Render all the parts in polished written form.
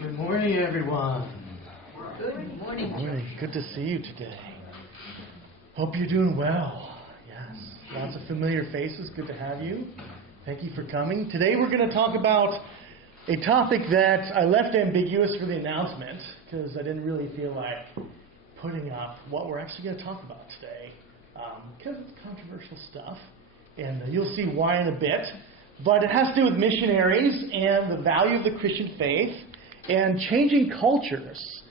Good morning, everyone. Good morning. Good morning. Good to see you today. Hope you're doing well. Yes, lots of familiar faces. Good to have you. Thank you for coming. Today we're going to talk about a topic that I left ambiguous for the announcement because I didn't really feel like putting up what we're actually going to talk about today because it's controversial stuff, and you'll see why in a bit. But it has to do with missionaries and the value of the Christian faith and changing cultures.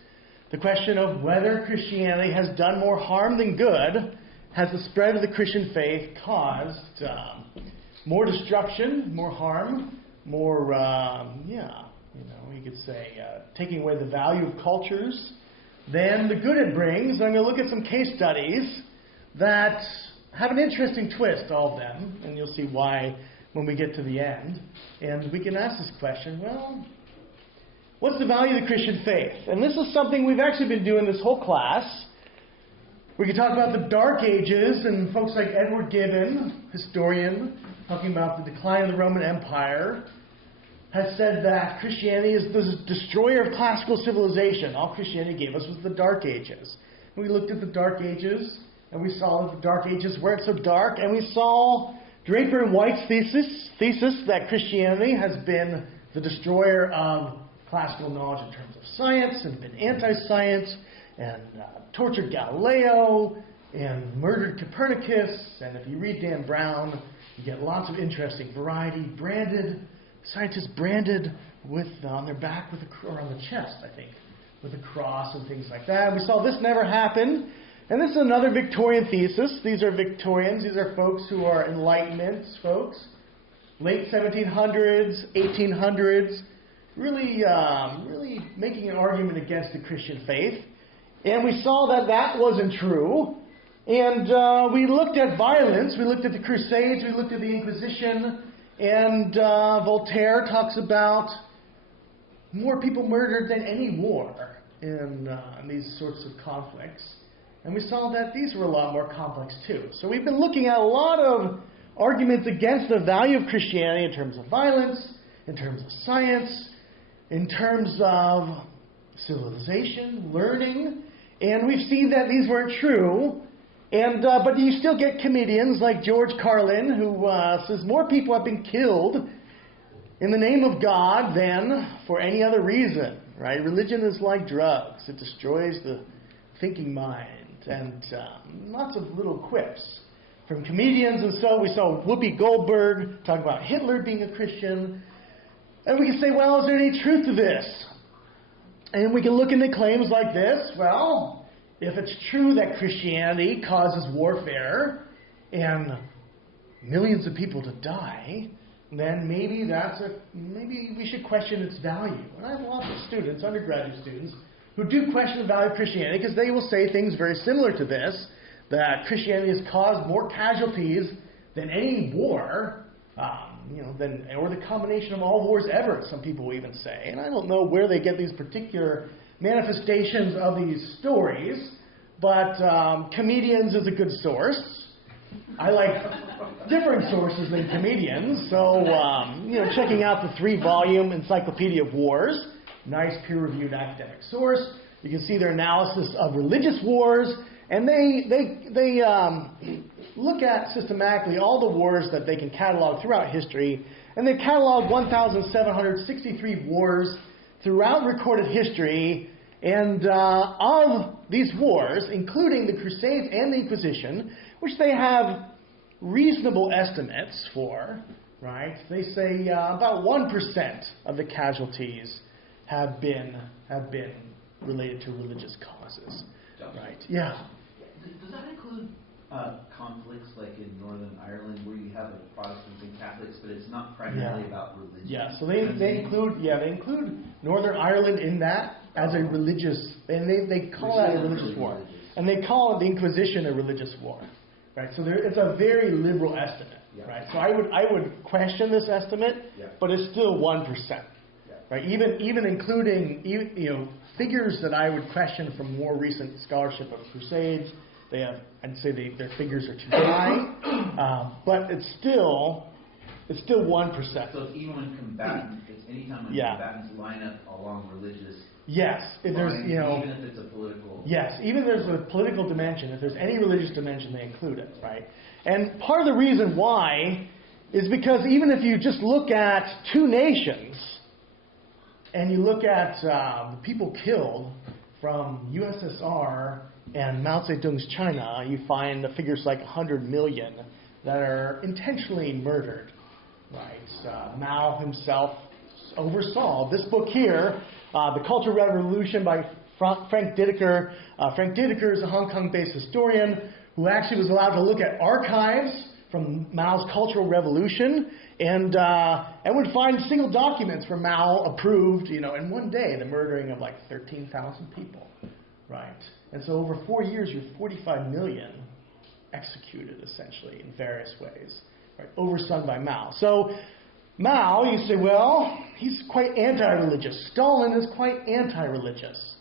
The question of whether Christianity has done more harm than good. Has the spread of the Christian faith caused more destruction, more harm, more, you could say, taking away the value of cultures than the good it brings? I'm going to look at some case studies that have an interesting twist, all of them, and you'll see why when we get to the end. And we can ask this question, well, what's the value of the Christian faith? And this is something we've actually been doing this whole class. We could talk about the Dark Ages, and folks like Edward Gibbon, historian, talking about the decline of the Roman Empire, has said that Christianity is the destroyer of classical civilization. All Christianity gave us was the Dark Ages. And we looked at the Dark Ages, and we saw the Dark Ages weren't so dark, and we saw Draper and White's thesis that Christianity has been the destroyer of classical knowledge in terms of science and been anti-science and tortured Galileo and murdered Copernicus. And if you read Dan Brown, you get lots of interesting variety. Scientists branded with on their back or on the chest, I think, with a cross and things like that. And we saw this never happen. And this is another Victorian thesis. These are Victorians. These are folks who are Enlightenment folks. Late 1700s, 1800s. Really making an argument against the Christian faith. And we saw that wasn't true. And we looked at violence. We looked at the Crusades. We looked at the Inquisition. And Voltaire talks about more people murdered than any war in these sorts of conflicts. And we saw that these were a lot more complex too. So we've been looking at a lot of arguments against the value of Christianity in terms of violence, in terms of science, in terms of civilization, learning, and we've seen that these weren't true. And but you still get comedians like George Carlin who says more people have been killed in the name of God than for any other reason. Right? Religion is like drugs; it destroys the thinking mind, and lots of little quips from comedians. And so we saw Whoopi Goldberg talk about Hitler being a Christian. And we can say, well, is there any truth to this? And we can look into claims like this. Well, if it's true that Christianity causes warfare and millions of people to die, then maybe we should question its value. And I have lots of students, undergraduate students, who do question the value of Christianity because they will say things very similar to this, that Christianity has caused more casualties than any war, or the combination of all wars ever, some people will even say. And I don't know where they get these particular manifestations of these stories, but comedians is a good source. I like different sources than comedians, so checking out the 3-volume Encyclopedia of Wars, nice peer-reviewed academic source. You can see their analysis of religious wars, and they look at systematically all the wars that they can catalog throughout history, and they catalog 1,763 wars throughout recorded history, and of these wars, including the Crusades and the Inquisition, which they have reasonable estimates for, right? They say about 1% of the casualties have been related to religious causes, right? Yeah. Does that include conflicts like in Northern Ireland where you have Protestants and Catholics, but it's not primarily about religion? Yeah, so they include Northern Ireland in that as a religious, and they call that a religious war, and they call it the Inquisition a religious war, right? So it's a very liberal estimate, right? So I would question this estimate, but it's still 1%, right? Even including figures that I would question from more recent scholarship of Crusades. I'd say their figures are too high, but it's still It's still 1%. So even when combatants, anytime when Yeah. combatants line up along religious Yes, if there's, lines, you know, even if it's a political. yes, even there's a political dimension. If there's any religious dimension, they include it, right? And part of the reason why is because even if you just look at two nations, and you look at the people killed from USSR and Mao Zedong's China, you find the figures like 100 million that are intentionally murdered, right? Mao himself oversaw. This book here, The Cultural Revolution by Frank Dideker. Frank Dideker is a Hong Kong-based historian who actually was allowed to look at archives from Mao's Cultural Revolution and would find single documents where Mao approved, you know, in one day, the murdering of like 13,000 people, right? And so over 4 years, you have 45 million executed, essentially, in various ways, right? Oversung by Mao. So Mao, you say, well, he's quite anti-religious. Stalin is quite anti-religious,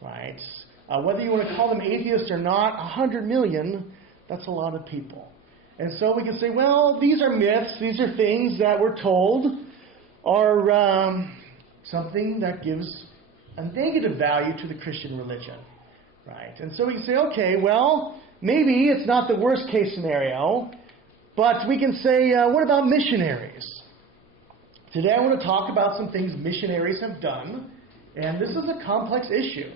right? Whether you want to call them atheists or not, 100 million, that's a lot of people. And so we can say, well, these are myths, these are things that we're told are something that gives a negative value to the Christian religion, right? And so we can say, okay, well, maybe it's not the worst case scenario, but we can say, what about missionaries? Today I want to talk about some things missionaries have done, and this is a complex issue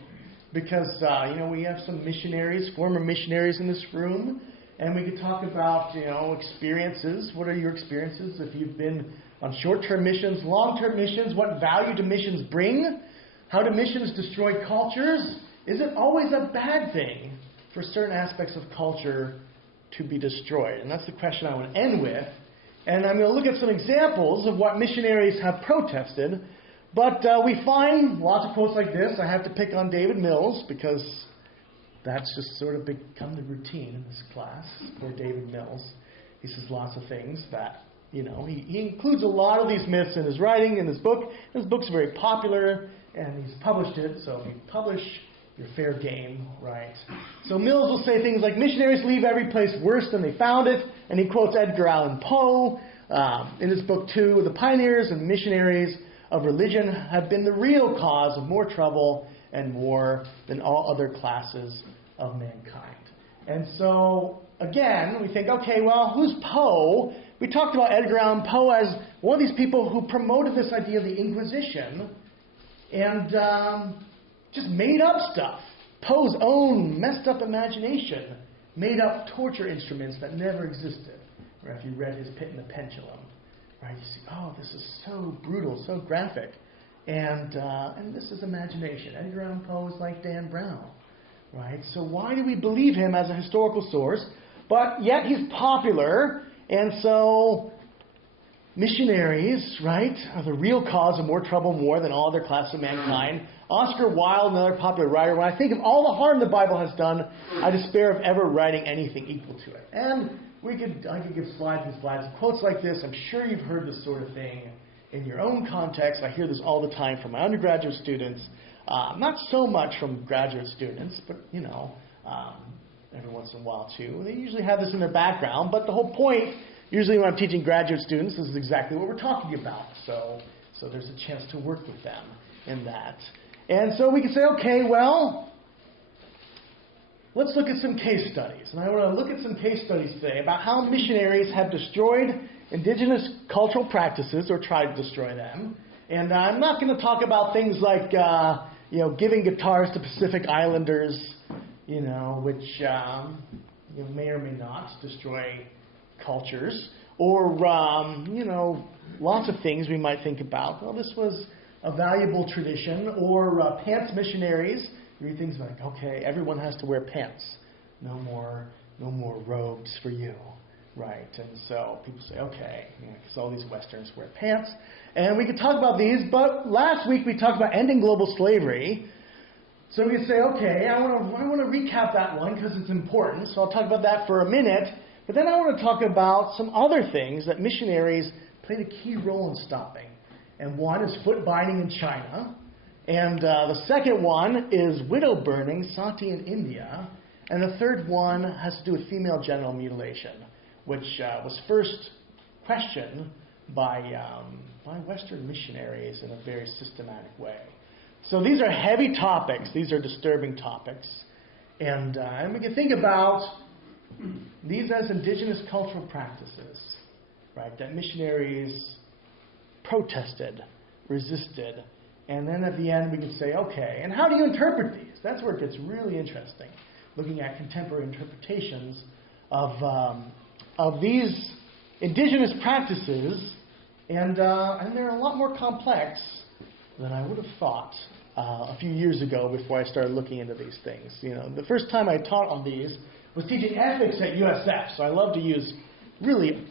because, you know, we have some missionaries, former missionaries in this room, and we could talk about, you know, experiences. What are your experiences if you've been on short-term missions, long-term missions? What value do missions bring? How do missions destroy cultures? Is it always a bad thing for certain aspects of culture to be destroyed? And that's the question I want to end with. And I'm going to look at some examples of what missionaries have protested. But we find lots of quotes like this. I have to pick on David Mills because that's just sort of become the routine in this class for David Mills. He says lots of things that, you know, he includes a lot of these myths in his writing, in his book. His book's very popular, and he's published it. So if you publish, you're fair game, right? So Mills will say things like, missionaries leave every place worse than they found it. And he quotes Edgar Allan Poe in his book, too. The pioneers and missionaries of religion have been the real cause of more trouble and war than all other classes of mankind. And so, again, we think, okay, well, who's Poe? We talked about Edgar Allan Poe as one of these people who promoted this idea of the Inquisition and just made up stuff. Poe's own messed up imagination made up torture instruments that never existed. Or if you read his Pit and the Pendulum, right, you see, oh, this is so brutal, so graphic. And this is imagination. Edgar Allan Poe is like Dan Brown, right? So why do we believe him as a historical source? But yet he's popular, and so missionaries, right, are the real cause of more trouble more than all other classes of mankind. Oscar Wilde, another popular writer, when I think of all the harm the Bible has done, I despair of ever writing anything equal to it. And I could give slides and slides of quotes like this. I'm sure you've heard this sort of thing in your own context. I hear this all the time from my undergraduate students. Not so much from graduate students, but, you know, every once in a while too. They usually have this in their background, but the whole point, usually when I'm teaching graduate students, this is exactly what we're talking about. So there's a chance to work with them in that. And so we can say, okay, well, let's look at some case studies. And I want to look at some case studies today about how missionaries have destroyed indigenous cultural practices or tried to destroy them. And I'm not going to talk about things like, giving guitars to Pacific Islanders, which may or may not destroy cultures. Or, lots of things we might think about. Well, this was a valuable tradition. Or pants missionaries. You read things like, okay, everyone has to wear pants. No more robes for you. Right, and so people say, okay, because all these Westerns wear pants. And we could talk about these, but last week we talked about ending global slavery. So we could say, okay, I want to recap that one because it's important. So I'll talk about that for a minute. But then I want to talk about some other things that missionaries played a key role in stopping. And one is foot binding in China. And the second one is widow burning, sati in India. And the third one has to do with female genital mutilation, which was first questioned by Western missionaries in a very systematic way. So these are heavy topics. These are disturbing topics. And we can think about these as indigenous cultural practices, right, that missionaries protested, resisted, and then at the end we can say, okay, and how do you interpret these? That's where it gets really interesting, looking at contemporary interpretations of these indigenous practices, and they're a lot more complex than I would have thought a few years ago before I started looking into these things. You know, the first time I taught on these was teaching ethics at USF, so I love to use really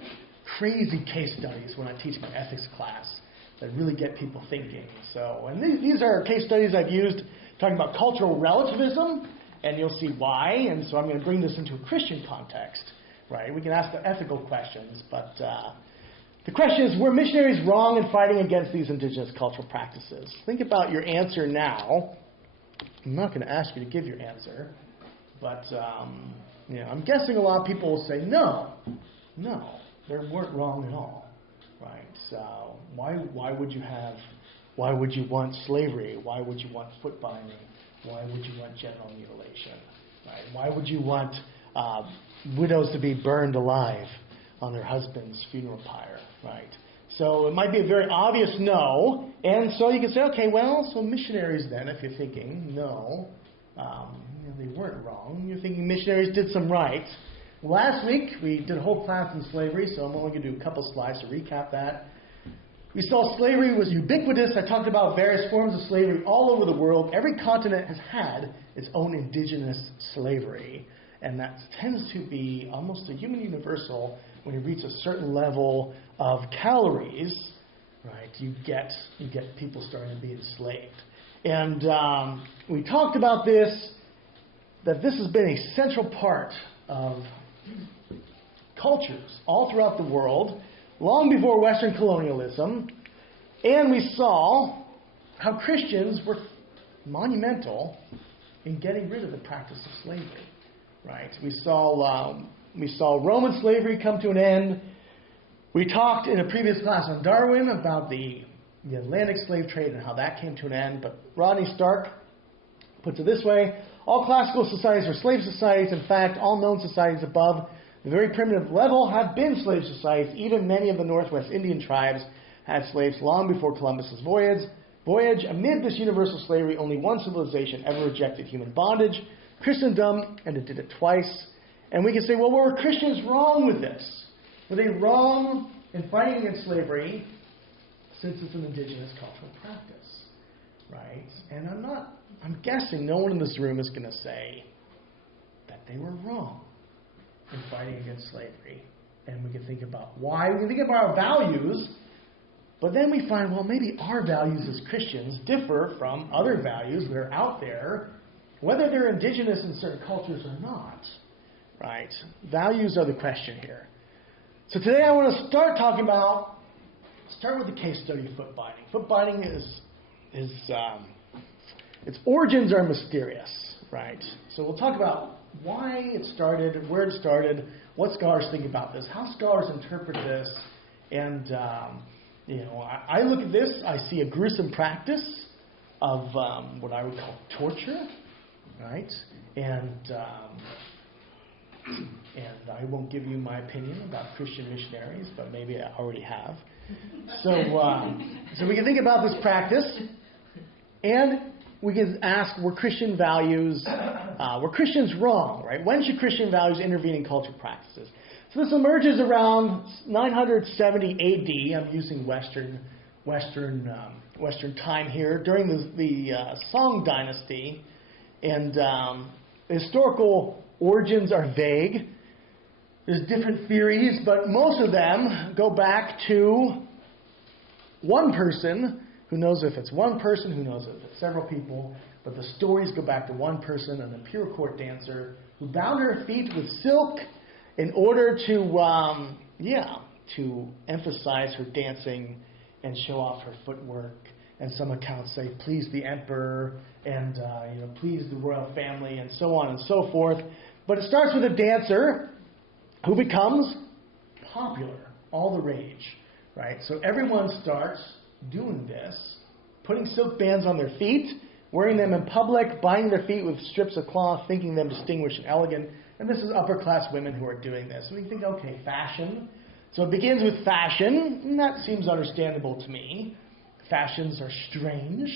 crazy case studies when I teach my ethics class that really get people thinking. So, and these are case studies I've used talking about cultural relativism, and you'll see why. And so I'm going to bring this into a Christian context, right? We can ask the ethical questions, but the question is, were missionaries wrong in fighting against these indigenous cultural practices? Think about your answer now. I'm not going to ask you to give your answer, but I'm guessing a lot of people will say no, they weren't wrong at all, right? So why would you want slavery? Why would you want foot binding? Why would you want genital mutilation? Right? Why would you want widows to be burned alive on their husband's funeral pyre? Right? So it might be a very obvious no, and so you can say, okay, well, so missionaries then, if you're thinking no, they weren't wrong. You're thinking missionaries did some right. Last week we did a whole class on slavery, so I'm only going to do a couple slides to recap that. We saw slavery was ubiquitous. I talked about various forms of slavery all over the world. Every continent has had its own indigenous slavery, and that tends to be almost a human universal. When you reach a certain level of calories, right, you get people starting to be enslaved. And we talked about this, that this has been a central part of cultures all throughout the world, long before Western colonialism, and we saw how Christians were monumental in getting rid of the practice of slavery. Right? We saw Roman slavery come to an end. We talked in a previous class on Darwin about the Atlantic slave trade and how that came to an end. But Rodney Stark puts it this way: all classical societies are slave societies. In fact, all known societies above the very primitive level have been slave societies. Even many of the Northwest Indian tribes had slaves long before Columbus's voyage. Amid this universal slavery, only one civilization ever rejected human bondage: Christendom, and it did it twice. And we can say, well, were Christians wrong with this? Were they wrong in fighting against slavery, since it's an indigenous cultural practice? Right? And I'm guessing no one in this room is going to say that they were wrong in fighting against slavery. And we can think about why. We can think about our values, but then we find, well, maybe our values as Christians differ from other values that are out there, whether they're indigenous in certain cultures or not. Right? Values are the question here. So today I want to start with the case study of foot binding. Foot binding its origins are mysterious, right? So we'll talk about why it started, where it started, what scholars think about this, how scholars interpret this, and I look at this, I see a gruesome practice of what I would call torture, right? And I won't give you my opinion about Christian missionaries, but maybe I already have. So we can think about this practice, and we can ask, were Christian values, were Christians wrong, right? When should Christian values intervene in cultural practices? So this emerges around 970 AD. I'm using Western time here, during the Song dynasty, and the historical origins are vague. There's different theories, but most of them go back to one person. Who knows if it's one person, who knows if it's several people, but the stories go back to one person, an imperial court dancer who bound her feet with silk in order to emphasize her dancing and show off her footwork. And some accounts say, please the emperor, and please the royal family, and so on and so forth. But it starts with a dancer who becomes popular, all the rage, right? So everyone starts doing this, putting silk bands on their feet, wearing them in public, binding their feet with strips of cloth, thinking them distinguished and elegant. And this is upper-class women who are doing this. And we think, okay, fashion. So it begins with fashion, and that seems understandable to me. Fashions are strange.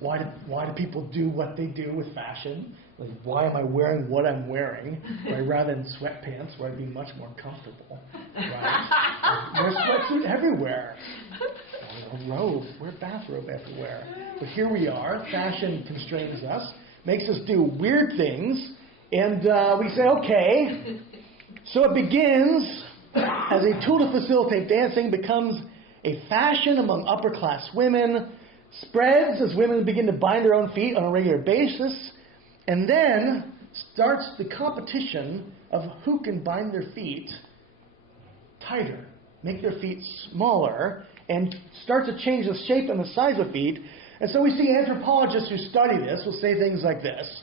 Why do people do what they do with fashion? Like, why am I wearing what I'm wearing, right, rather than sweatpants, where I'd be much more comfortable, right? Wear sweatsuit everywhere. A robe, wear bathrobe everywhere. But here we are. Fashion constrains us, makes us do weird things, and we say, okay. So it begins as a tool to facilitate dancing, becomes a fashion among upper-class women, spreads as women begin to bind their own feet on a regular basis, and then starts the competition of who can bind their feet tighter, make their feet smaller, and start to change the shape and the size of feet. And so we see anthropologists who study this will say things like this.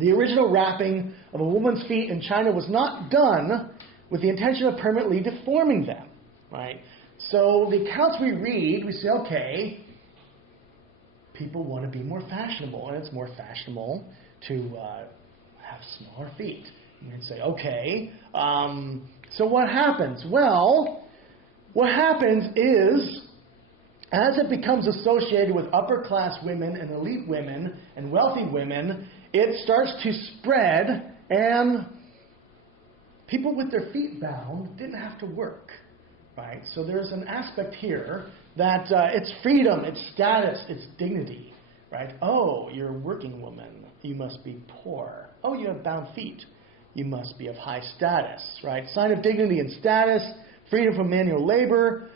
The original wrapping of a woman's feet in China was not done with the intention of permanently deforming them, right? So the accounts we read, we say, okay, people want to be more fashionable, and it's more fashionable to have smaller feet. And we'd say, okay, so what happens? Well, what happens is, as it becomes associated with upper-class women and elite women and wealthy women, it starts to spread, and people with their feet bound didn't have to work, right? So there's an aspect here that it's freedom, it's status, it's dignity, right? Oh, you're a working woman. You must be poor. Oh, you have bound feet. You must be of high status, right? Sign of dignity and status, freedom from manual labor.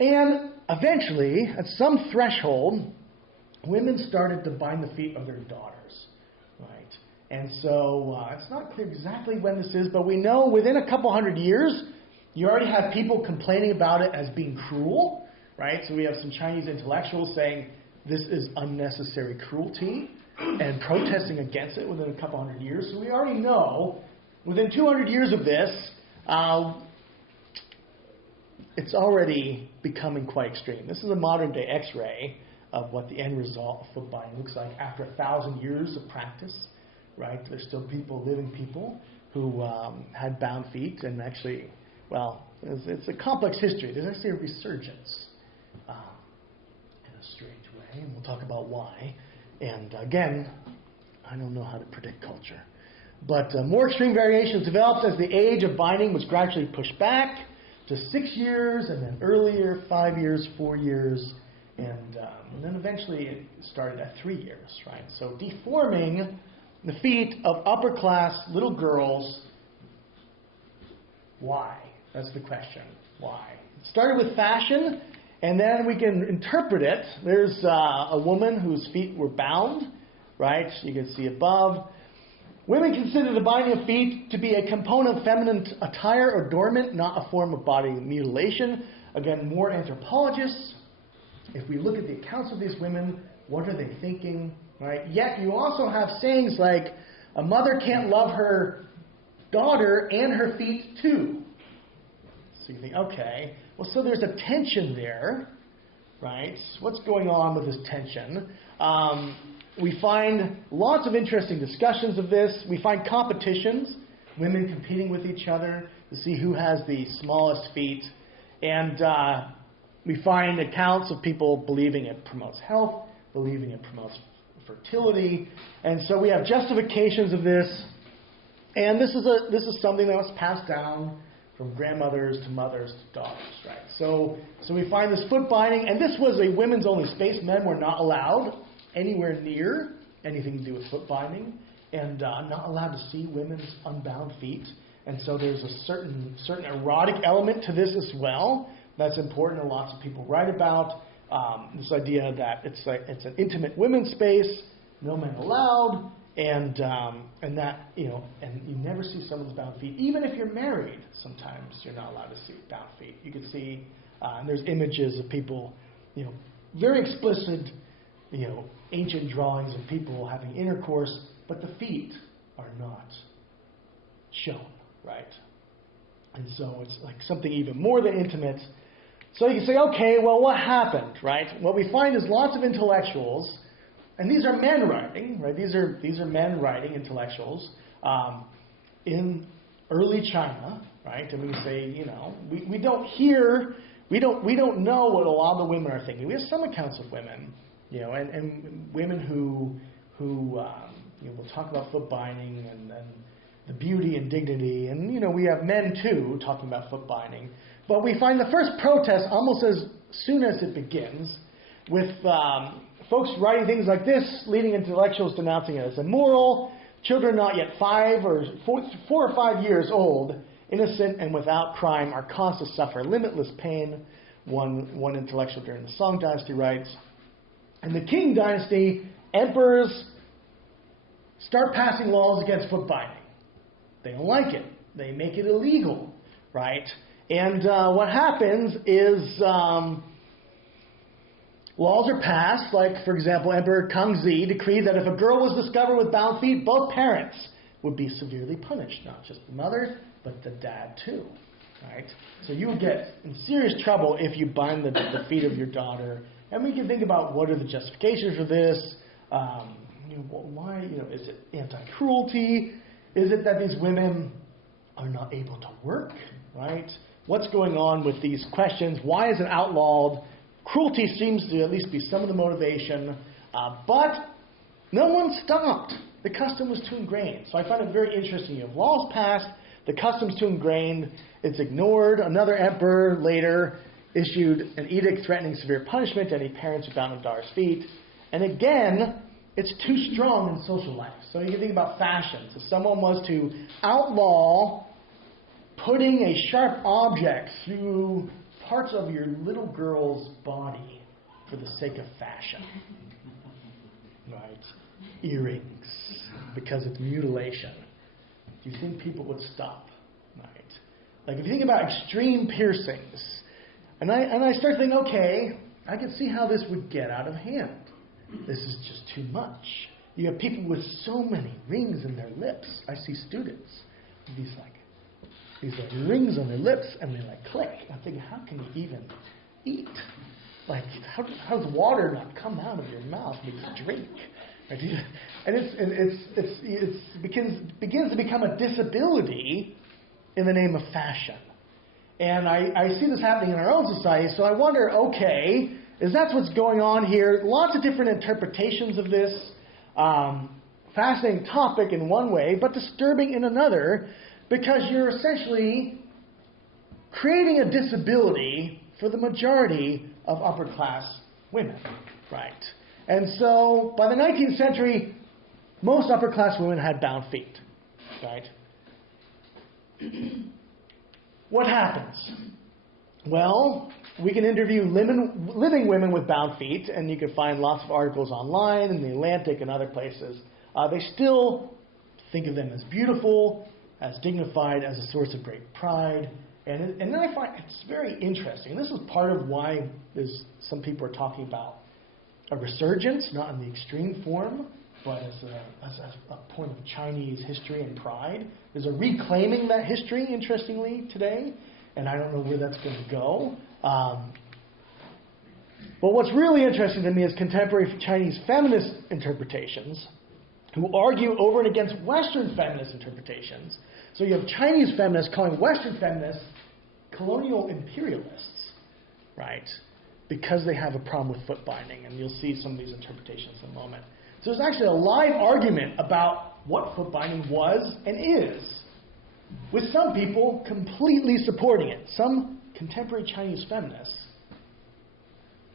And eventually, at some threshold, women started to bind the feet of their daughters, right? And so it's not clear exactly when this is, but we know within a couple hundred years, you already have people complaining about it as being cruel, right? So we have some Chinese intellectuals saying this is unnecessary cruelty and protesting against it within a couple hundred years. So we already know within 200 years of this, it's already becoming quite extreme. This is a modern-day X-ray of what the end result of foot binding looks like after 1,000 years of practice, right? There's still living people who had bound feet, and actually, well, it's a complex history. There's actually a resurgence in a strange way, and we'll talk about why. And again, I don't know how to predict culture. But more extreme variations developed as the age of binding was gradually pushed back to 6 years, and then earlier, 5 years, 4 years, and then eventually it started at 3 years, right? So deforming the feet of upper-class little girls, why? That's the question. Why? It started with fashion, and then we can interpret it. There's a woman whose feet were bound, right? You can see above. Women consider the binding of feet to be a component of feminine attire or adornment, not a form of body mutilation. Again, more anthropologists. If we look at the accounts of these women, what are they thinking, right? Yet you also have sayings like, a mother can't love her daughter and her feet too. So you think, okay, well, so there's a tension there, right? What's going on with this tension? We find lots of interesting discussions of this. We find competitions, women competing with each other to see who has the smallest feet. And we find accounts of people believing it promotes health, believing it promotes fertility. And so we have justifications of this. And this is something that was passed down from grandmothers to mothers to daughters, right? So we find this foot binding, and this was a women's only space. Men were not allowed anywhere near anything to do with foot binding, and not allowed to see women's unbound feet. And so there's a certain erotic element to this as well that's important, and lots of people write about this idea that it's an intimate women's space, no men allowed, and that and you never see someone's bound feet, even if you're married. Sometimes you're not allowed to see bound feet. You can see, and there's images of people, very explicit, ancient drawings of people having intercourse, but the feet are not shown, right? And so it's like something even more than intimate. So you can say, okay, well, what happened, right? What we find is lots of intellectuals, and these are men writing, right? These are men writing, intellectuals, in early China, right? And we say, you know, we don't hear, we don't know what a lot of the women are thinking. We have some accounts of women, you know, and women who you know, will talk about foot binding and the beauty and dignity, and you know, we have men too talking about foot binding. But we find the first protest almost as soon as it begins, with folks writing things like this, leading intellectuals denouncing it as immoral. Children not yet 4 or 5 years old, innocent and without crime, are caused to suffer limitless pain. One intellectual during the Song Dynasty writes, in the Qing Dynasty, emperors start passing laws against foot binding. They don't like it. They make it illegal, right? And what happens is laws are passed, like, for example, Emperor Kangxi decreed that if a girl was discovered with bound feet, both parents would be severely punished. Not just the mother, but the dad too, right? So you would get in serious trouble if you bind the feet of your daughter. And we can think about what are the justifications for this. You know, why? You know, is it anti-cruelty? Is it that these women are not able to work, right? What's going on with these questions? Why is it outlawed? Cruelty seems to at least be some of the motivation, but no one stopped. The custom was too ingrained. So I find it very interesting. You have laws passed, the custom's too ingrained, it's ignored. Another emperor later issued an edict threatening severe punishment to any parents who bound a daughter's feet. And again, it's too strong in social life. So you can think about fashion. So someone was to outlaw putting a sharp object through parts of your little girl's body for the sake of fashion. Right? Earrings, because it's mutilation. Do you think people would stop? Right? Like if you think about extreme piercings, and I start thinking, okay, I can see how this would get out of hand. This is just too much. You have people with so many rings in their lips. I see students with these rings on their lips, and they like click. I'm thinking, how can you even eat? Like, how does water not come out of your mouth and you drink? Right? And it begins to become a disability in the name of fashion. And I see this happening in our own society, so I wonder, okay, is that what's going on here? Lots of different interpretations of this. Fascinating topic in one way, but disturbing in another, because you're essentially creating a disability for the majority of upper-class women, right? And so, by the 19th century, most upper-class women had bound feet, right? What happens? Well, we can interview living women with bound feet, and you can find lots of articles online in the Atlantic and other places. They still think of them as beautiful, as dignified, as a source of great pride. And then I find it's very interesting. And this is part of why some people are talking about a resurgence, not in the extreme form, but as a point of Chinese history and pride. There's a reclaiming that history, interestingly, today. And I don't know where that's going to go. But what's really interesting to me is contemporary Chinese feminist interpretations who argue over and against Western feminist interpretations. So you have Chinese feminists calling Western feminists colonial imperialists, right? Because they have a problem with foot binding. And you'll see some of these interpretations in a moment. So there's actually a live argument about what foot binding was and is, with some people completely supporting it. Some contemporary Chinese feminists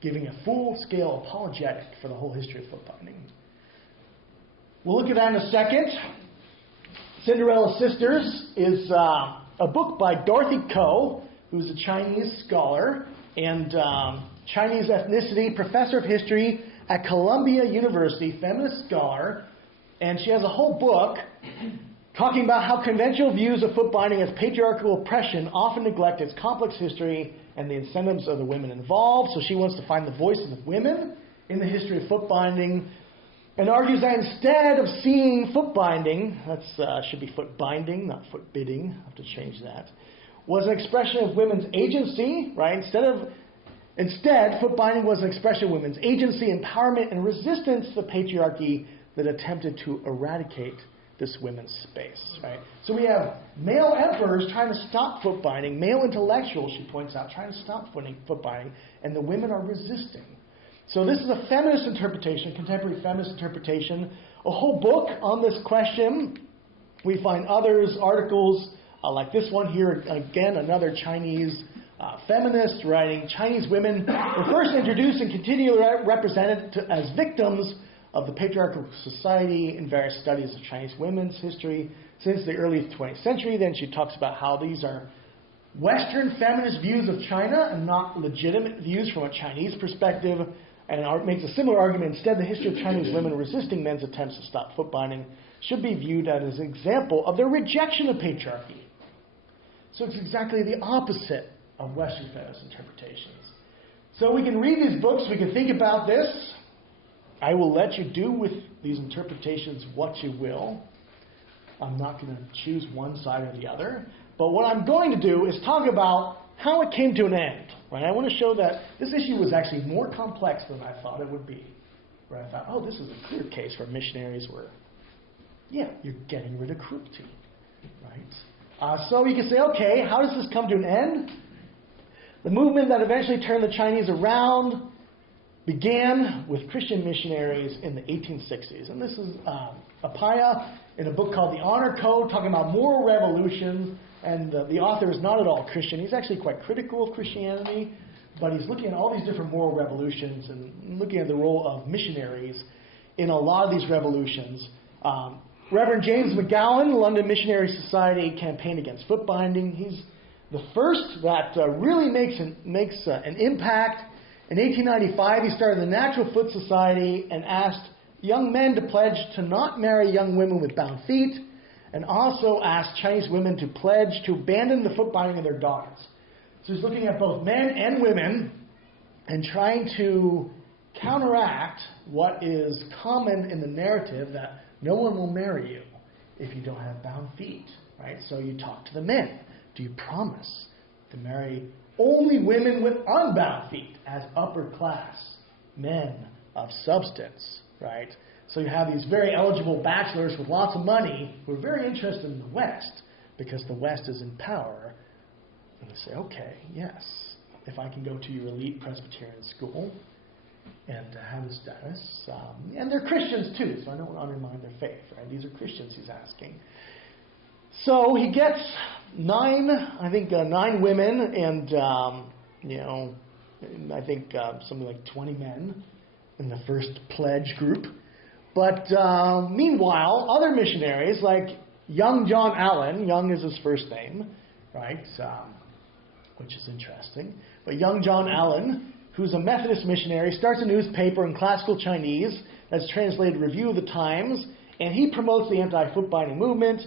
giving a full-scale apologetic for the whole history of foot binding. We'll look at that in a second. Cinderella Sisters is a book by Dorothy Ko, who's a Chinese scholar and Chinese ethnicity professor of history at Columbia University, feminist scholar, and she has a whole book talking about how conventional views of foot binding as patriarchal oppression often neglect its complex history and the incentives of the women involved. So she wants to find the voices of women in the history of foot binding, and argues that instead of seeing foot binding, should be foot binding, not foot bidding, I have to change that, was an expression of women's agency, right? Instead of Instead, foot binding was an expression of women's agency, empowerment, and resistance to the patriarchy that attempted to eradicate this women's space. Right? So we have male emperors trying to stop foot binding, male intellectuals, she points out, trying to stop foot binding, and the women are resisting. So this is a feminist interpretation, contemporary feminist interpretation, a whole book on this question. We find others, articles like this one here, again, another Chinese feminist writing, Chinese women were first introduced and continually represented as victims of the patriarchal society in various studies of Chinese women's history since the early 20th century. Then she talks about how these are Western feminist views of China and not legitimate views from a Chinese perspective, and makes a similar argument. Instead, the history of Chinese women resisting men's attempts to stop foot binding should be viewed as an example of their rejection of patriarchy. So it's exactly the opposite of Western feminist interpretations. So we can read these books, we can think about this. I will let you do with these interpretations what you will. I'm not going to choose one side or the other. But what I'm going to do is talk about how it came to an end. Right? I want to show that this issue was actually more complex than I thought it would be. Where I thought, oh, this is a clear case where missionaries were, you're getting rid of cruelty. Right? So you can say, okay, how does this come to an end? The movement that eventually turned the Chinese around began with Christian missionaries in the 1860s. And this is Appiah in a book called The Honor Code, talking about moral revolution. And the author is not at all Christian. He's actually quite critical of Christianity, but he's looking at all these different moral revolutions and looking at the role of missionaries in a lot of these revolutions. Reverend James McGowan, London Missionary Society, campaigned against foot binding. He's the first that really makes an impact. In 1895, he started the Natural Foot Society and asked young men to pledge to not marry young women with bound feet, and also asked Chinese women to pledge to abandon the foot binding of their daughters. So he's looking at both men and women and trying to counteract what is common in the narrative that no one will marry you if you don't have bound feet. Right? So you talk to the men. Do you promise to marry only women with unbound feet as upper class men of substance? Right? So you have these very eligible bachelors with lots of money who are very interested in the West because the West is in power. And they say, okay, yes, if I can go to your elite Presbyterian school and have a status. And they're Christians too, so I don't want to undermine their faith. Right? These are Christians he's asking. So he gets nine women and, I think something like 20 men in the first pledge group. But meanwhile, other missionaries like young John Allen, Young is his first name, right, which is interesting, but young John Allen, who's a Methodist missionary, starts a newspaper in classical Chinese that's translated Review of the Times, and he promotes the anti-foot binding movement,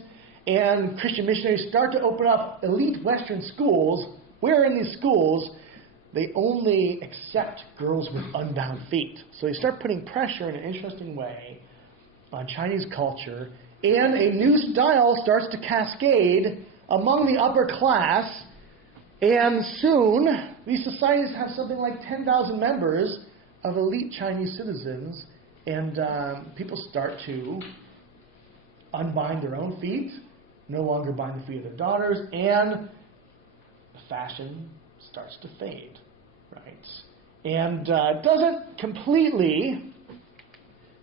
and Christian missionaries start to open up elite Western schools, where in these schools they only accept girls with unbound feet. So they start putting pressure in an interesting way on Chinese culture, and a new style starts to cascade among the upper class, and soon these societies have something like 10,000 members of elite Chinese citizens, and people start to unbind their own feet, no longer bind the feet of their daughters, and the fashion starts to fade, right? And it doesn't completely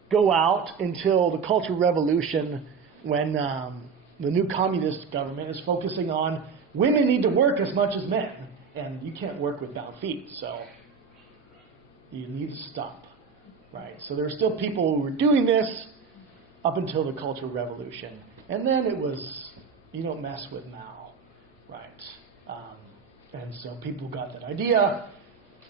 go out until the Cultural Revolution, when the new communist government is focusing on women need to work as much as men, and you can't work with bound feet, so you need to stop, right? So there are still people who were doing this up until the Cultural Revolution, and then it was, you don't mess with Mao, right? And so people got that idea,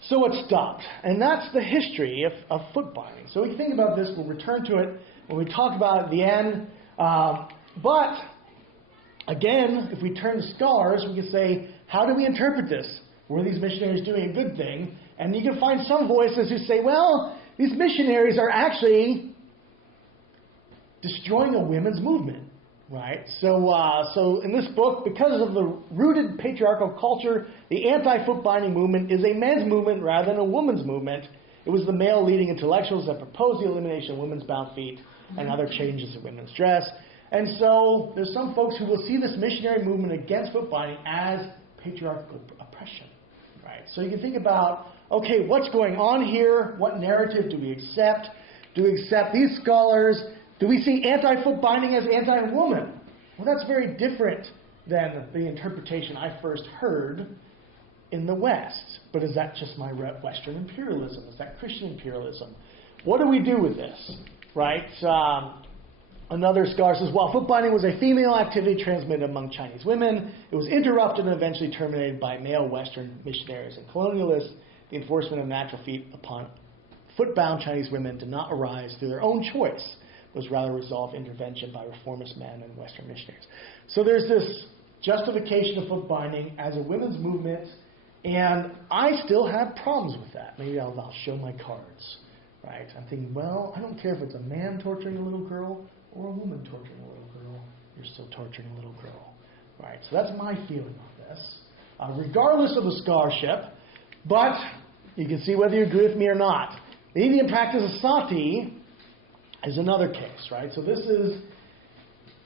so it stopped. And that's the history of foot binding. So we can think about this, we'll return to it when we talk about it at the end. But, again, if we turn to scholars, we can say, how do we interpret this? Were these missionaries doing a good thing? And you can find some voices who say, well, these missionaries are actually destroying a women's movement. right? So in this book, because of the rooted patriarchal culture, the anti-foot binding movement is a men's movement rather than a woman's movement. It was the male-leading intellectuals that proposed the elimination of women's bound feet and other changes in women's dress. And so there's some folks who will see this missionary movement against foot binding as patriarchal oppression, right? So you can think about, okay, what's going on here? What narrative do we accept? Do we accept these scholars? Do we see anti-foot binding as anti-woman? Well, that's very different than the interpretation I first heard in the West. But is that just my Western imperialism? Is that Christian imperialism? What do we do with this, right? Another scholar says, while foot binding was a female activity transmitted among Chinese women, it was interrupted and eventually terminated by male Western missionaries and colonialists. The enforcement of natural feet upon foot-bound Chinese women did not arise through their own choice. It was rather a result of intervention by reformist men and Western missionaries. So there's this justification of foot binding as a women's movement, and I still have problems with that. Maybe I'll show my cards, right? I'm thinking, well, I don't care if it's a man torturing a little girl or a woman torturing a little girl. You're still torturing a little girl, right? So that's my feeling on this, regardless of the scholarship. But you can see whether you agree with me or not. The Indian practice of sati is another case, right? So this is,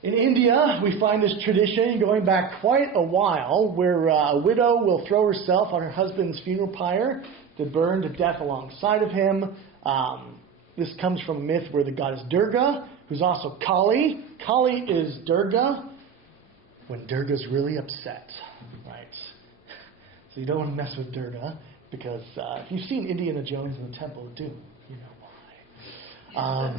in India, we find this tradition going back quite a while where a widow will throw herself on her husband's funeral pyre to burn to death alongside of him. This comes from a myth where the goddess Durga, who's also Kali. Kali is Durga when Durga's really upset, right? So you don't want to mess with Durga because if you've seen Indiana Jones in the Temple of Doom, you know why.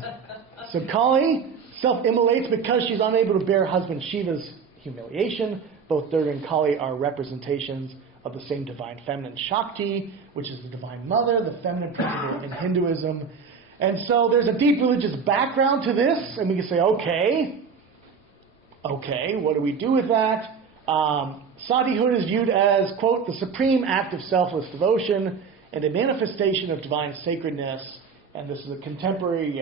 So Kali self-immolates because she's unable to bear husband Shiva's humiliation. Both Durga and Kali are representations of the same divine feminine Shakti, which is the divine mother, the feminine principle in Hinduism. And so there's a deep religious background to this, and we can say, okay, what do we do with that? Satihood is viewed as, quote, the supreme act of selfless devotion and a manifestation of divine sacredness. And this is a contemporary,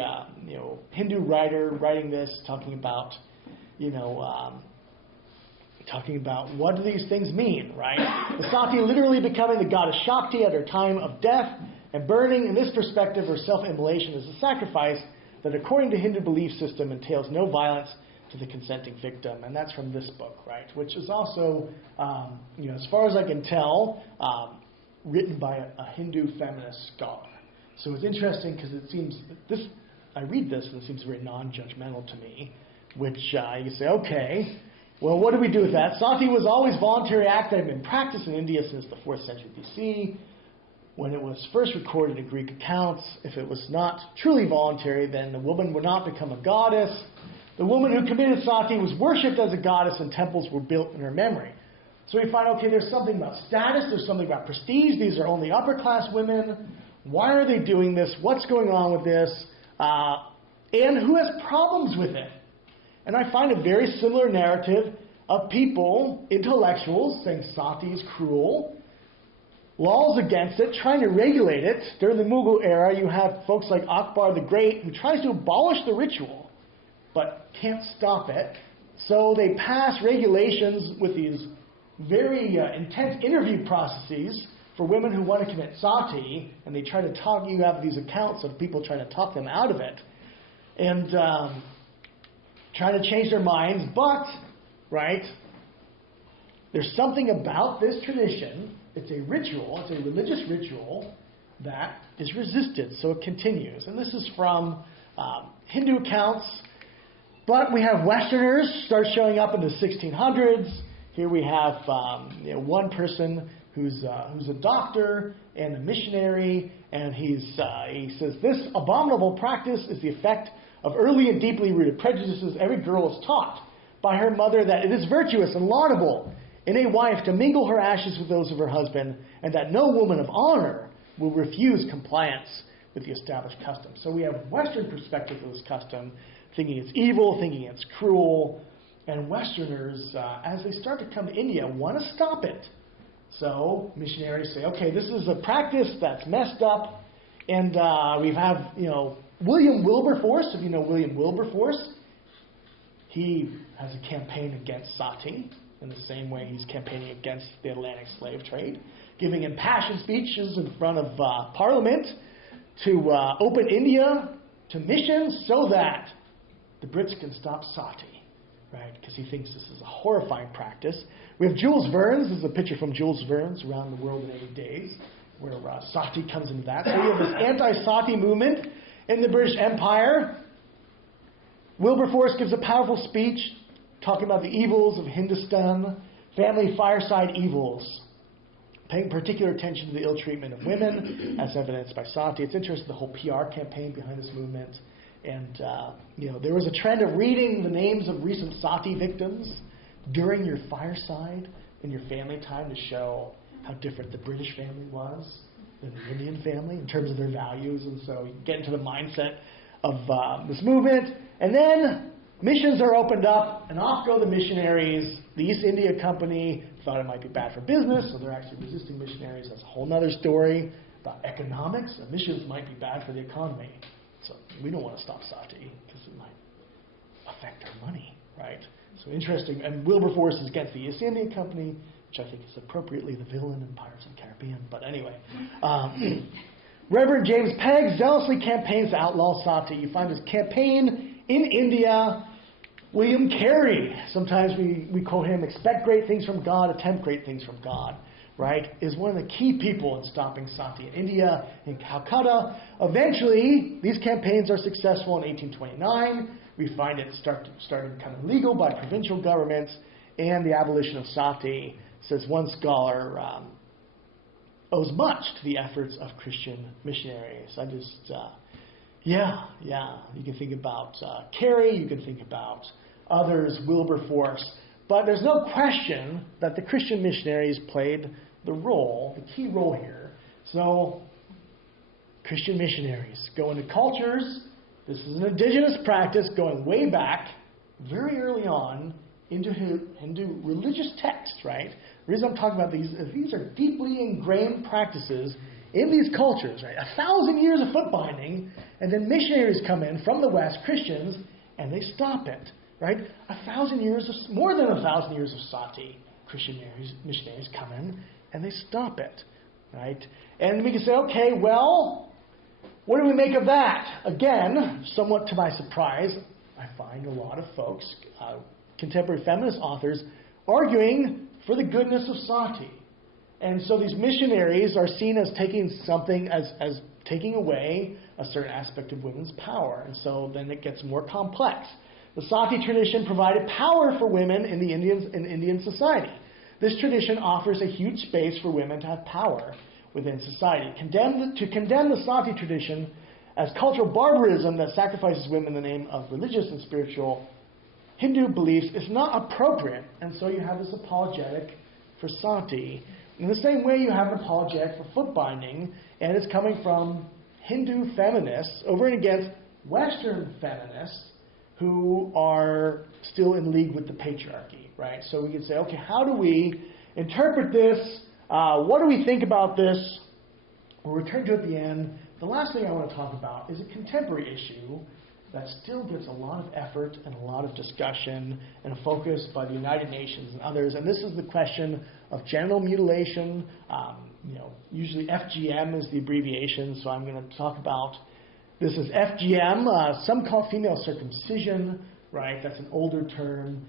Hindu writer writing this, talking about what do these things mean, right? The Sati literally becoming the goddess Shakti at her time of death and burning. In this perspective, her self-immolation is a sacrifice that, according to Hindu belief system, entails no violence to the consenting victim. And that's from this book, right? Which is also, as far as I can tell, written by a Hindu feminist scholar. So it's interesting because it seems I read this and it seems very non-judgmental to me, which you can say, okay, well, what do we do with that? Sati was always a voluntary act that had been practiced in India since the 4th century BC. When it was first recorded in Greek accounts, if it was not truly voluntary, then the woman would not become a goddess. The woman who committed sati was worshipped as a goddess and temples were built in her memory. So we find, okay, there's something about status, there's something about prestige. These are only upper-class women. Why are they doing this? What's going on with this? And who has problems with it? And I find a very similar narrative of people, intellectuals, saying sati is cruel, laws against it, trying to regulate it. During the Mughal era, you have folks like Akbar the Great who tries to abolish the ritual, but can't stop it. So they pass regulations with these very intense interview processes for women who want to commit sati, and they try to talk. You have these accounts of people trying to talk them out of it, and trying to change their minds. But, right, there's something about this tradition. It's a ritual, it's a religious ritual that is resisted, so it continues. And this is from Hindu accounts. But we have Westerners start showing up in the 1600s. Here we have one person who's a doctor and a missionary, and he says, this abominable practice is the effect of early and deeply rooted prejudices. Every girl is taught by her mother that it is virtuous and laudable in a wife to mingle her ashes with those of her husband, and that no woman of honor will refuse compliance with the established custom. So we have a Western perspective of this custom, thinking it's evil, thinking it's cruel, and Westerners, as they start to come to India, want to stop it. So missionaries say, okay, this is a practice that's messed up, and we have, William Wilberforce, if you know William Wilberforce. he has a campaign against sati in the same way he's campaigning against the Atlantic slave trade, giving impassioned speeches in front of Parliament to open India to missions so that the Brits can stop sati, right? Because he thinks this is a horrifying practice. We have Jules Verne's. This is a picture from Jules Verne's, Around the World in 80 Days, where sati comes into that. So we have this anti-sati movement in the British Empire. Wilberforce gives a powerful speech talking about the evils of Hindustan, family fireside evils, paying particular attention to the ill treatment of women, as evidenced by sati. It's interesting, the whole PR campaign behind this movement. And, there was a trend of reading the names of recent sati victims during your fireside in your family time to show how different the British family was than the Indian family in terms of their values. And so you get into the mindset of this movement. And then missions are opened up, and off go the missionaries. The East India Company thought it might be bad for business, so they're actually resisting missionaries. That's a whole other story about economics. And missions might be bad for the economy. So we don't want to stop sati because it might affect our money, right? So interesting. And Wilberforce is against the East India Company, which I think is appropriately the villain in Pirates of the Caribbean. But anyway, Reverend James Pegg zealously campaigns to outlaw sati. You find this campaign in India. William Carey, sometimes we quote him, expect great things from God, attempt great things from God, right, is one of the key people in stopping sati in India, in Calcutta. Eventually, these campaigns are successful in 1829. We find it started kind of legal by provincial governments, and the abolition of sati, says one scholar, owes much to the efforts of Christian missionaries. You can think about Carey, you can think about others, Wilberforce, but there's no question that the Christian missionaries played the key role here. So, Christian missionaries go into cultures. This is an indigenous practice going way back, very early on, into Hindu religious texts, right? The reason I'm talking about these are deeply ingrained practices in these cultures, right? 1,000 years of foot binding, and then missionaries come in from the West, Christians, and they stop it, right? More than 1,000 years of sati, Christian missionaries come in, and they stop it, right? And we can say, okay, well, what do we make of that? Again, somewhat to my surprise, I find a lot of folks, contemporary feminist authors, arguing for the goodness of sati. And so these missionaries are seen as taking something, as taking away a certain aspect of women's power. And so then it gets more complex. The sati tradition provided power for women in Indian society. This tradition offers a huge space for women to have power within society. To condemn the sati tradition as cultural barbarism that sacrifices women in the name of religious and spiritual Hindu beliefs is not appropriate. And so you have this apologetic for sati. In the same way, you have an apologetic for foot binding, and it's coming from Hindu feminists over and against Western feminists who are still in league with the patriarchy, right? So we can say, okay, how do we interpret this? What do we think about this? We'll return to it at the end. The last thing I want to talk about is a contemporary issue that still gets a lot of effort and a lot of discussion and a focus by the United Nations and others. And this is the question of genital mutilation. Usually FGM is the abbreviation, so I'm going to talk about this as FGM. Some call it female circumcision, right? That's an older term.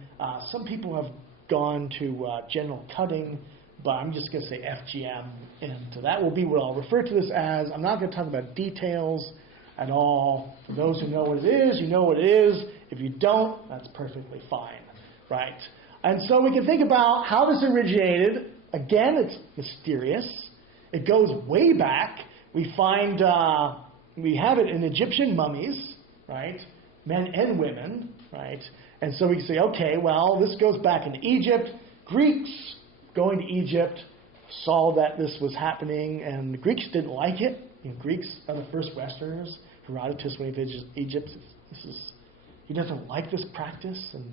Some people have gone to genital cutting, but I'm just going to say FGM, and that will be what I'll refer to this as. I'm not going to talk about details at all. For those who know what it is, you know what it is. If you don't, that's perfectly fine, right? And so we can think about how this originated. Again, it's mysterious. It goes way back. We have it in Egyptian mummies, right? Men and women, right? And so we can say, okay, well, this goes back into Egypt. Greeks going to Egypt saw that this was happening, and the Greeks didn't like it. Greeks are the first Westerners. Herodotus, when he visits Egypt, he doesn't like this practice, and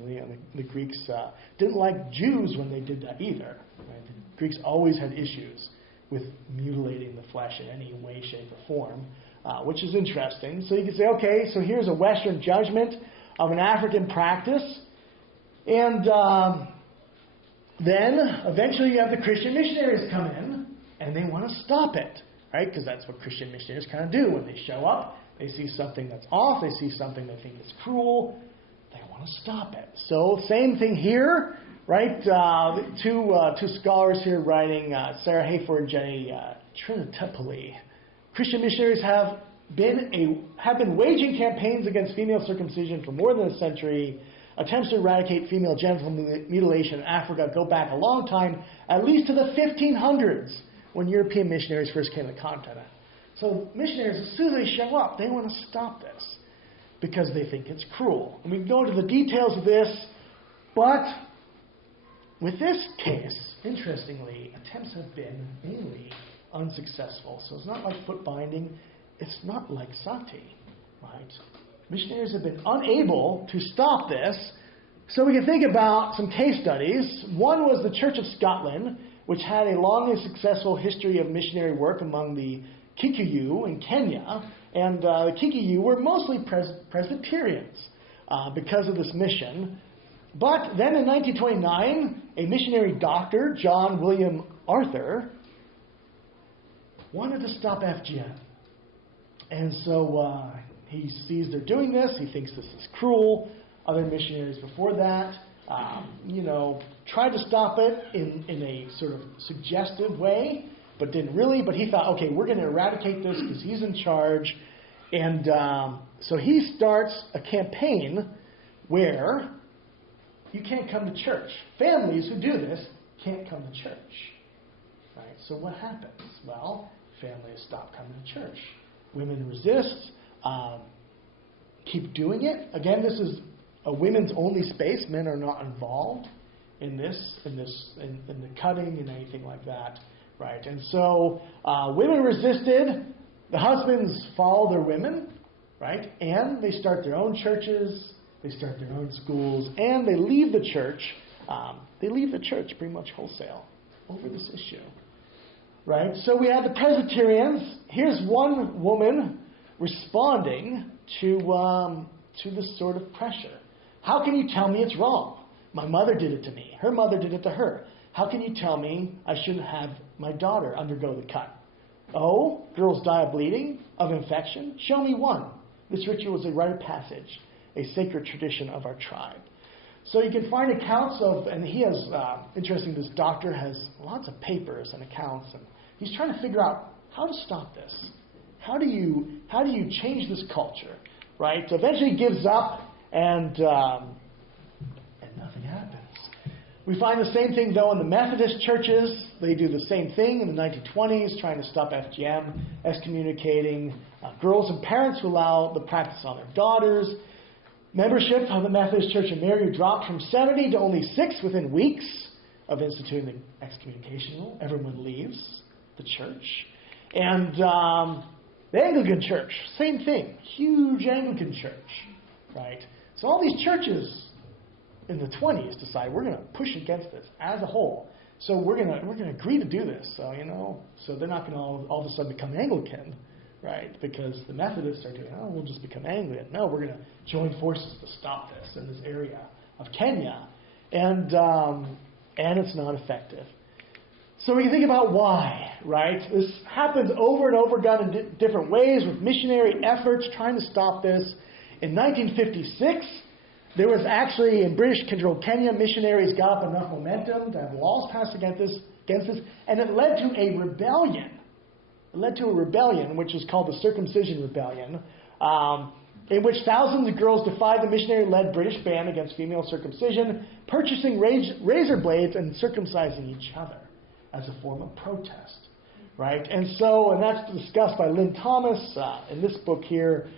the Greeks didn't like Jews when they did that either. Right? The Greeks always had issues with mutilating the flesh in any way, shape, or form, which is interesting. So you can say, okay, so here's a Western judgment of an African practice. And then eventually you have the Christian missionaries come in, and they want to stop it, right? Because that's what Christian missionaries kind of do. When they show up, they see something that's off, they see something they think is cruel, they want to stop it. So same thing here, right? Two scholars here writing, Sarah Hayford and Jenny Trinitipoli. Christian missionaries have been waging campaigns against female circumcision for more than a century. Attempts to eradicate female genital mutilation in Africa go back a long time, at least to the 1500s, when European missionaries first came to the continent. So missionaries, as soon as they show up, they want to stop this because they think it's cruel. And we can go into the details of this, but with this case, interestingly, attempts have been mainly unsuccessful. So it's not like foot binding. It's not like sati, right? Missionaries have been unable to stop this. So we can think about some case studies. One was the Church of Scotland, which had a long and successful history of missionary work among the Kikuyu in Kenya. And the Kikuyu were mostly Presbyterians because of this mission. But then in 1929, a missionary doctor, John William Arthur, wanted to stop FGM. And so he sees they're doing this. He thinks this is cruel. Other missionaries before that, tried to stop it in a sort of suggestive way, but didn't really. But he thought, okay, we're going to eradicate this because he's in charge. And so he starts a campaign where you can't come to church. Families who do this can't come to church. Right? So what happens? Well, families stop coming to church. Women resist, keep doing it. Again, this is a women's only space. Men are not involved in the cutting and anything like that, right? And so women resisted. The husbands follow their women, right? And they start their own churches. They start their own schools, and they leave the church. They leave the church pretty much wholesale over this issue. Right? So we have the Presbyterians. Here's one woman responding to this sort of pressure. How can you tell me it's wrong? My mother did it to me. Her mother did it to her. How can you tell me I shouldn't have my daughter undergo the cut? Oh, girls die of bleeding, of infection? Show me one. This ritual is a rite of passage, a sacred tradition of our tribe. So you can find accounts of, and he has, interesting, this doctor has lots of papers and accounts, and he's trying to figure out how to stop this. How do you change this culture, right? So eventually he gives up, and nothing happens. We find the same thing, though, in the Methodist churches. They do the same thing in the 1920s, trying to stop FGM, excommunicating girls and parents who allow the practice on their daughters. Membership of the Methodist Church in Mary dropped from 70 to only 6 within weeks of instituting the excommunication rule. Everyone leaves the church. And the Anglican Church, same thing. Huge Anglican church, right? So all these churches in the 20s decide we're going to push against this as a whole. So we're going to agree to do this. So they're not going to all of a sudden become Anglican. Right, because the Methodists are doing, we'll just become Anglican. No, we're going to join forces to stop this in this area of Kenya, and it's not effective. So we can think about why, right? This happens over and over again in different ways with missionary efforts trying to stop this. In 1956, there was actually, in British-controlled Kenya, missionaries got up enough momentum to have laws passed against this, and it led to a rebellion. It led to a rebellion, which is called the Circumcision Rebellion, in which thousands of girls defied the missionary-led British ban against female circumcision, purchasing razor blades and circumcising each other as a form of protest. Right? And that's discussed by Lynn Thomas in this book here.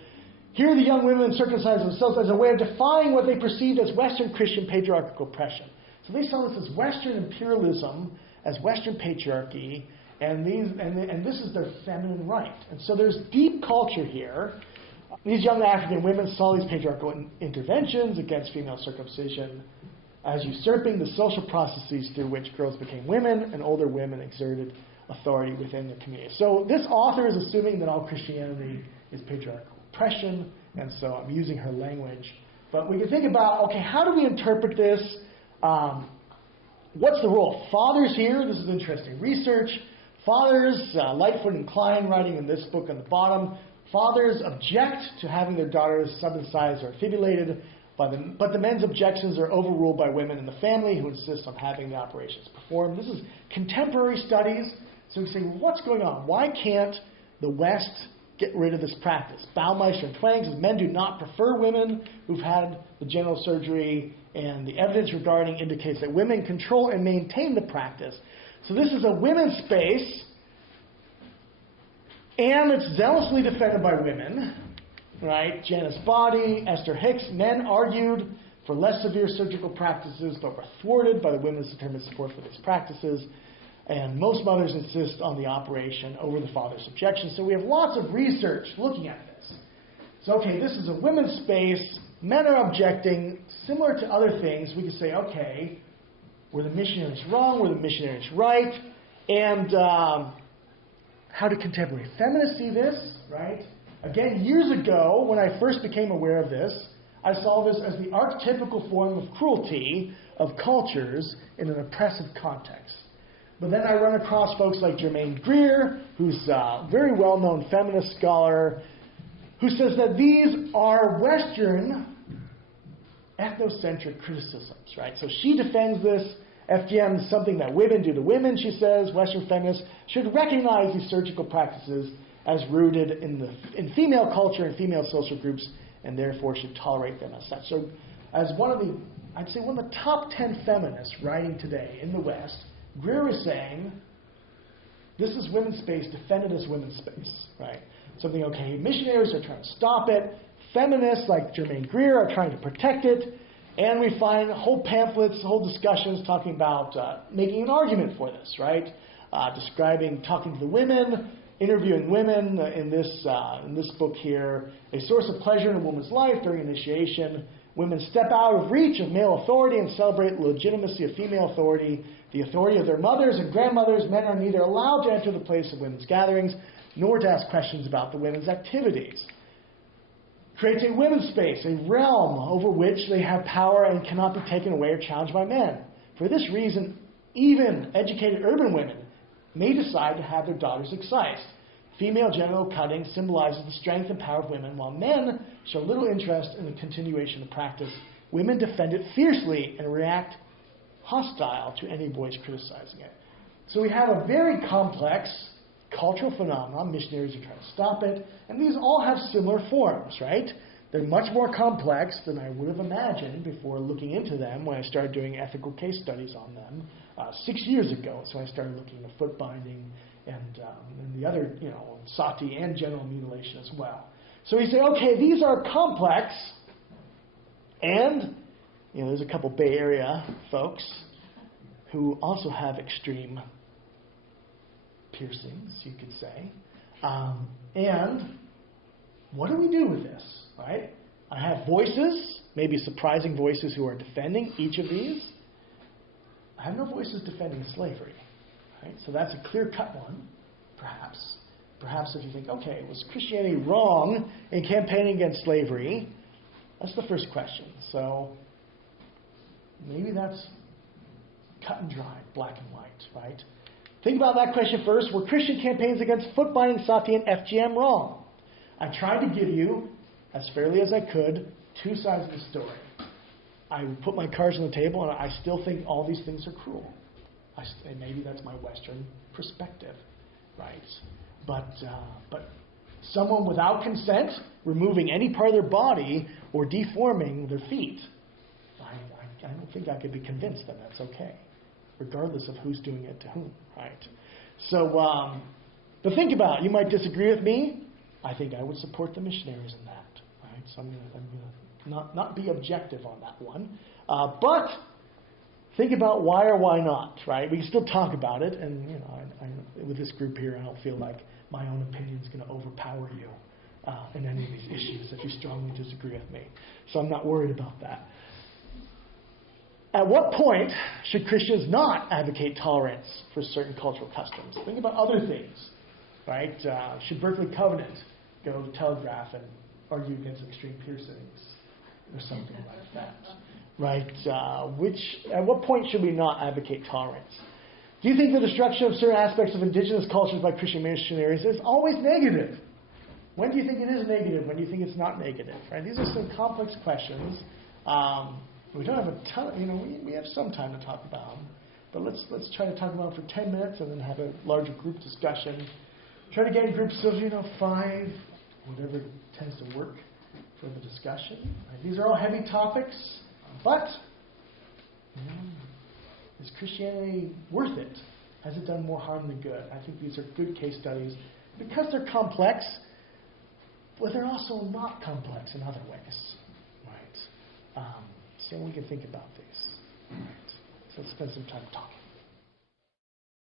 Here the young women circumcised themselves as a way of defying what they perceived as Western Christian patriarchal oppression. So they saw this as Western imperialism, as Western patriarchy, and this is their feminine right. And so there's deep culture here. These young African women saw these patriarchal interventions against female circumcision as usurping the social processes through which girls became women and older women exerted authority within the community. So this author is assuming that all Christianity is patriarchal oppression, and so I'm using her language But we can think about, okay, how do we interpret this? What's the role of fathers here? This is interesting research. Fathers, Lightfoot and Klein writing in this book on the bottom, fathers object to having their daughters subincized or fibulated, but the men's objections are overruled by women in the family who insist on having the operations performed. This is contemporary studies. So we say, well, what's going on? Why can't the West get rid of this practice? Baumeister and Twang says men do not prefer women who've had the general surgery, and the evidence regarding indicates that women control and maintain the practice. So this is a women's space, and it's zealously defended by women, right? Janice Body, Esther Hicks, men argued for less severe surgical practices, but were thwarted by the women's determined support for these practices. And most mothers insist on the operation over the father's objection. So we have lots of research looking at this. So, okay, this is a women's space. Men are objecting. Similar to other things, we can say, okay, were the missionaries wrong? Were the missionaries right? And how do contemporary feminists see this, right? Again, years ago, when I first became aware of this, I saw this as the archetypical form of cruelty of cultures in an oppressive context. But then I run across folks like Germaine Greer, who's a very well-known feminist scholar, who says that these are Western ethnocentric criticisms, right? So she defends this. FGM is something that women do to women, she says. Western feminists should recognize these surgical practices as rooted in female culture and female social groups, and therefore should tolerate them as such. So as I'd say one of the top 10 feminists writing today in the West, Greer is saying, this is women's space, defend it as women's space, right? Something, okay, missionaries are trying to stop it, feminists like Germaine Greer are trying to protect it, and we find whole pamphlets, whole discussions talking about making an argument for this, right? Talking to the women, interviewing women in this book here, a source of pleasure in a woman's life during initiation. Women step out of reach of male authority and celebrate the legitimacy of female authority, the authority of their mothers and grandmothers. Men are neither allowed to enter the place of women's gatherings nor to ask questions about the women's activities. Creates a women's space, a realm over which they have power and cannot be taken away or challenged by men. For this reason, even educated urban women may decide to have their daughters excised. Female genital cutting symbolizes the strength and power of women, while men show little interest in the continuation of practice. Women defend it fiercely and react hostile to any voice criticizing it. So we have a very complex cultural phenomenon. Missionaries are trying to stop it, and these all have similar forms, right? They're much more complex than I would have imagined before looking into them when I started doing ethical case studies on them 6 years ago. So I started looking at foot binding and the other, sati and genital mutilation as well. So we say, okay, these are complex, and there's a couple Bay Area folks who also have extreme piercings, you could say. And what do we do with this, right? I have voices, maybe surprising voices who are defending each of these. I have no voices defending slavery, right? So that's a clear-cut one, perhaps. Perhaps if you think, okay, was Christianity wrong in campaigning against slavery? That's the first question. So maybe that's cut and dry, black and white, right? Think about that question first. Were Christian campaigns against foot binding, sati, and FGM wrong? I tried to give you, as fairly as I could, two sides of the story. I would put my cards on the table, and I still think all these things are cruel. And maybe that's my Western perspective, right? But someone without consent, removing any part of their body or deforming their feet, I don't think I could be convinced that that's okay, regardless of who's doing it to whom, right? So, but think about it. You might disagree with me. I think I would support the missionaries in that, right? So I'm going to not be objective on that one. But think about why or why not, right? We can still talk about it, and I with this group here, I don't feel like my own opinion is going to overpower you in any of these issues if you strongly disagree with me. So I'm not worried about that. At what point should Christians not advocate tolerance for certain cultural customs? Think about other things, right? Should Berkeley Covenant go to Telegraph and argue against extreme piercings? or something like that, right? At what point should we not advocate tolerance? Do you think the destruction of certain aspects of indigenous cultures by Christian missionaries is always negative? When do you think it is negative? When do you think it's not negative? Right? These are some complex questions. We don't have a ton. We have some time to talk about them, but let's try to talk about them for 10 minutes and then have a larger group discussion. Try to get in groups of 5, whatever tends to work for the discussion. Right? These are all heavy topics, but is Christianity worth it? Has it done more harm than good? I think these are good case studies because they're complex, but they're also not complex in other ways. Right? So we can think about these. Right. So let's spend some time talking.